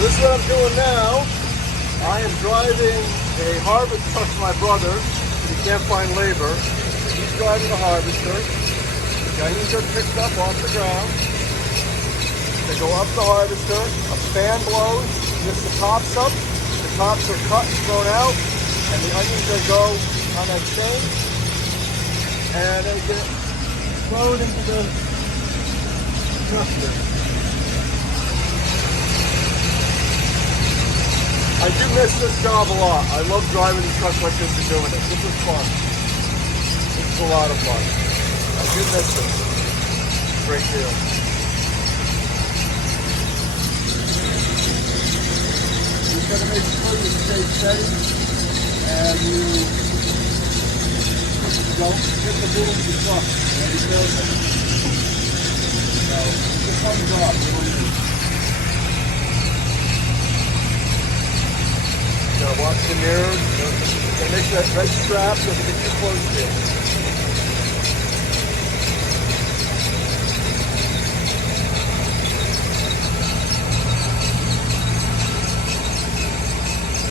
This is what I'm doing now. I am driving a harvest truck for my brother. He can't find labor. He's driving a harvester. The onions are picked up off the ground. They go up the harvester. A fan blows, lifts the tops up. The tops are cut and thrown out. And the onions that go on that chain. And they get thrown into the truck here. I do miss this job a lot. I love driving the truck like this and doing it. This is fun. This is a lot of fun. I do miss this. Great deal. You gotta make sure you stay steady and you don't hit the boom of the truck. Ready to go. So, it's a fun job. You know what I mean? Watch the mirrors. Make sure that red strap doesn't get too close to you.